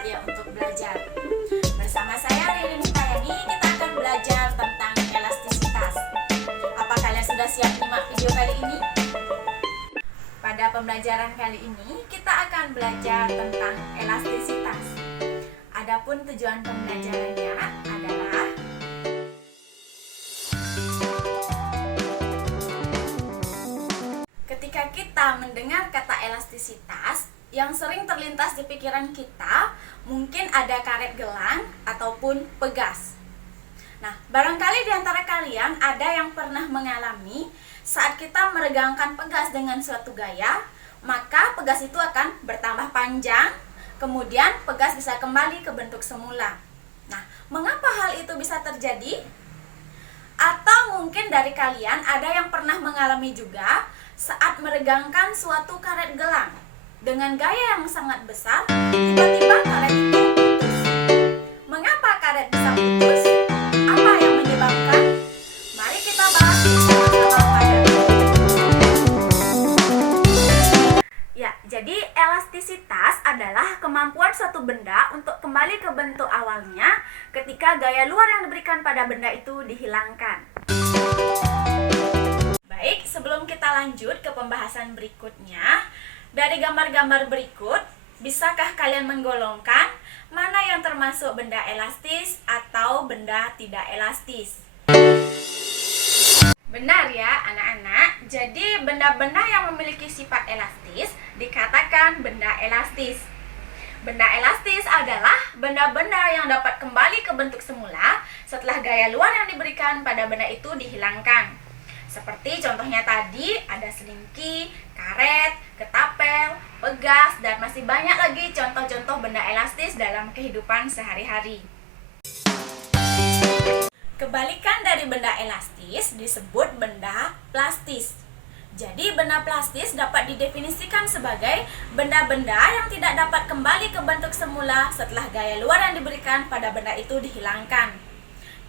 semangat ya untuk belajar. Bersama saya Ririn Tayani, kita akan belajar tentang elastisitas. Apa kalian sudah siap menyimak video kali ini? Pada pembelajaran kali ini, kita akan belajar tentang elastisitas. Adapun tujuan pembelajarannya adalah ketika kita mendengar kata elastisitas, yang sering terlintas di pikiran kita mungkin ada karet gelang ataupun pegas. Nah, barangkali di antara kalian ada yang pernah mengalami saat kita meregangkan pegas dengan suatu gaya, maka pegas itu akan bertambah panjang, kemudian pegas bisa kembali ke bentuk semula. Nah, mengapa hal itu bisa terjadi? Atau mungkin dari kalian ada yang pernah mengalami juga saat meregangkan suatu karet gelang dengan gaya yang sangat besar, tiba-tiba karet itu putus. Mengapa karet bisa putus? Apa yang menyebabkan? Mari kita bahas bersama-sama pada video. Ya, jadi elastisitas adalah kemampuan suatu benda untuk kembali ke bentuk awalnya ketika gaya luar yang diberikan pada benda itu dihilangkan. Baik, sebelum kita lanjut ke pembahasan berikutnya, dari gambar-gambar berikut, bisakah kalian menggolongkan mana yang termasuk benda elastis atau benda tidak elastis? Benar ya anak-anak, jadi benda-benda yang memiliki sifat elastis dikatakan benda elastis. Benda elastis adalah benda-benda yang dapat kembali ke bentuk semula setelah gaya luar yang diberikan pada benda itu dihilangkan. Seperti contohnya tadi ada selingki, karet, ketapel, pegas, dan masih banyak lagi contoh-contoh benda elastis dalam kehidupan sehari-hari. Kebalikan dari benda elastis disebut benda plastis. Jadi benda plastis dapat didefinisikan sebagai benda-benda yang tidak dapat kembali ke bentuk semula setelah gaya luar yang diberikan pada benda itu dihilangkan.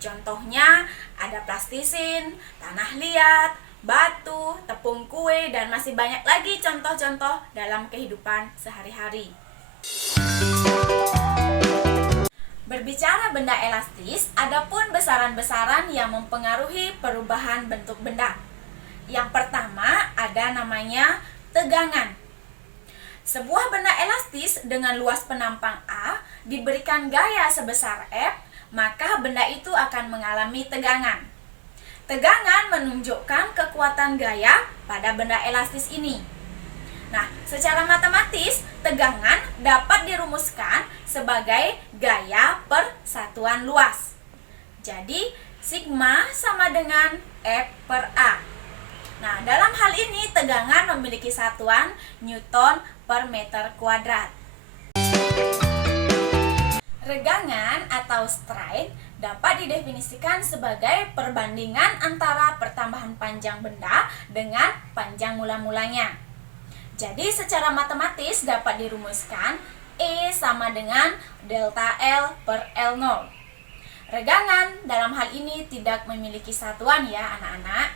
Contohnya ada plastisin, tanah liat, batu, tepung kue, dan masih banyak lagi contoh-contoh dalam kehidupan sehari-hari. Berbicara benda elastis, ada pun besaran-besaran yang mempengaruhi perubahan bentuk benda. Yang pertama ada namanya tegangan. Sebuah benda elastis dengan luas penampang A diberikan gaya sebesar F, maka benda itu akan mengalami tegangan. Tegangan menunjukkan kekuatan gaya pada benda elastis ini. Nah, secara matematis, tegangan dapat dirumuskan sebagai gaya per satuan luas. Jadi, sigma sama dengan F per A. Nah, dalam hal ini tegangan memiliki satuan Newton per meter kuadrat. Regangan atau strain dapat didefinisikan sebagai perbandingan antara pertambahan panjang benda dengan panjang mula-mulanya. Jadi secara matematis dapat dirumuskan E sama dengan delta L per L0. Regangan dalam hal ini tidak memiliki satuan ya anak-anak.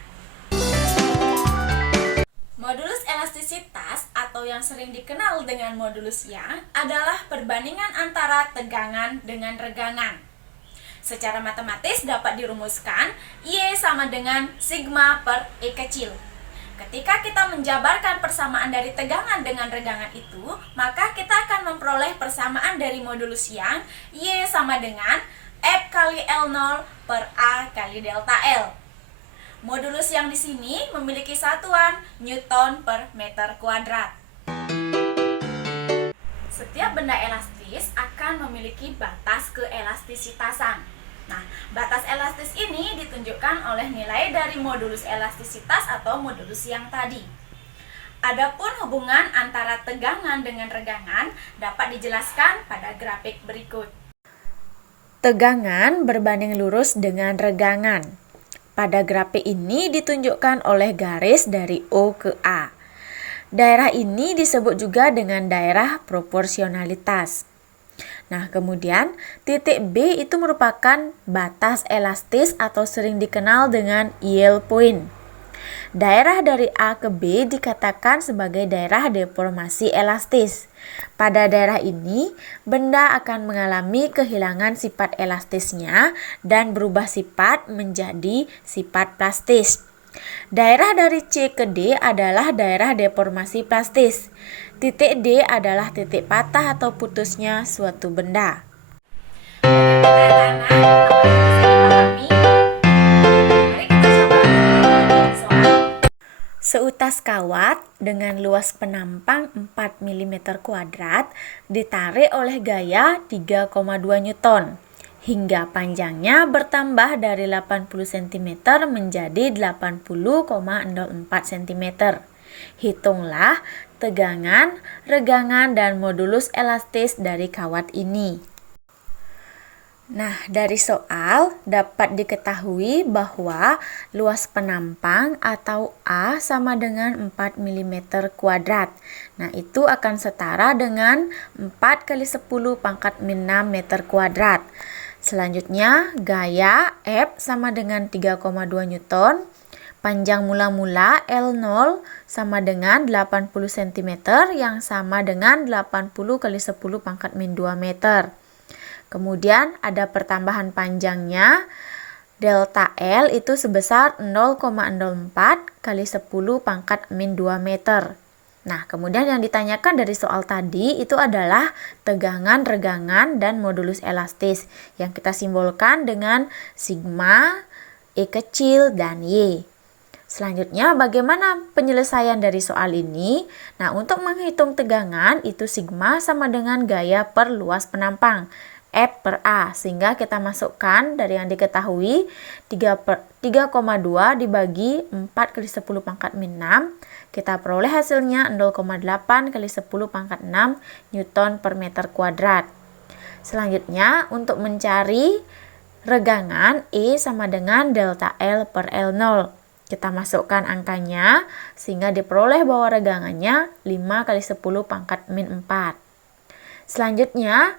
Modulus elastisitas atau yang sering dikenal dengan modulus Young adalah perbandingan antara tegangan dengan regangan. Secara matematis dapat dirumuskan Y sama dengan sigma per E kecil. Ketika kita menjabarkan persamaan dari tegangan dengan regangan itu, maka kita akan memperoleh persamaan dari modulus Young Y sama dengan F kali L0 per A kali delta L. Modulus yang di sini memiliki satuan Newton per meter kuadrat. Setiap benda elastis akan memiliki batas keelastisitasan. Nah, batas elastis ini ditunjukkan oleh nilai dari modulus elastisitas atau modulus yang tadi. Adapun hubungan antara tegangan dengan regangan dapat dijelaskan pada grafik berikut. Tegangan berbanding lurus dengan regangan. Pada grafik ini ditunjukkan oleh garis dari O ke A. Daerah ini disebut juga dengan daerah proporsionalitas. Nah, kemudian titik B itu merupakan batas elastis atau sering dikenal dengan yield point. Daerah dari A ke B dikatakan sebagai daerah deformasi elastis. Pada daerah ini, benda akan mengalami kehilangan sifat elastisnya dan berubah sifat menjadi sifat plastis. Daerah dari C ke D adalah daerah deformasi plastis. Titik D adalah titik patah atau putusnya suatu benda. Bagaimana anak-anak? Apakah bisa dipahami? Mari kita coba mengulangi soal. Seutas kawat dengan luas penampang 4 mm kuadrat ditarik oleh gaya 3,2 Newton hingga panjangnya bertambah dari 80 cm menjadi 80,04 cm. Hitunglah tegangan, regangan, dan modulus elastis dari kawat ini. Nah, dari soal dapat diketahui bahwa luas penampang atau A sama dengan 4 mm kuadrat. Nah, itu akan setara dengan 4 kali 10 pangkat min 6 meter kuadrat. Selanjutnya, gaya F sama dengan 3,2 Newton. Panjang mula-mula L0 sama dengan 80 cm yang sama dengan 80 kali 10 pangkat min 2 meter. Kemudian ada pertambahan panjangnya, delta L itu sebesar 0,04 kali 10 pangkat min 2 meter. Nah, kemudian yang ditanyakan dari soal tadi itu adalah tegangan, regangan, dan modulus elastis yang kita simbolkan dengan sigma, E kecil, dan Y. Selanjutnya, bagaimana penyelesaian dari soal ini? Nah, untuk menghitung tegangan itu sigma sama dengan gaya per luas penampang. F per A, sehingga kita masukkan dari yang diketahui 3,2 dibagi 4 kali 10 pangkat min 6, kita peroleh hasilnya 0,8 kali 10 pangkat 6 Newton per meter kuadrat. Selanjutnya, untuk mencari regangan, E sama dengan delta L per L0. Kita masukkan angkanya sehingga diperoleh bahwa regangannya 5 kali 10 pangkat min 4. Selanjutnya,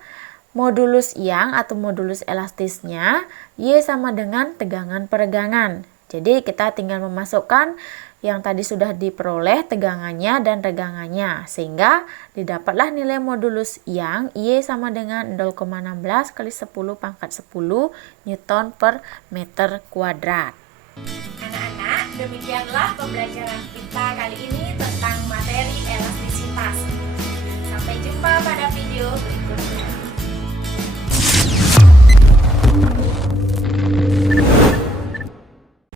modulus yang atau modulus elastisnya Y sama dengan tegangan peregangan. Jadi kita tinggal memasukkan yang tadi sudah diperoleh tegangannya dan regangannya, sehingga didapatlah nilai modulus yang Y sama dengan 0,16 kali 10 pangkat 10 Newton per meter kuadrat. Anak-anak, demikianlah pembelajaran kita kali ini tentang materi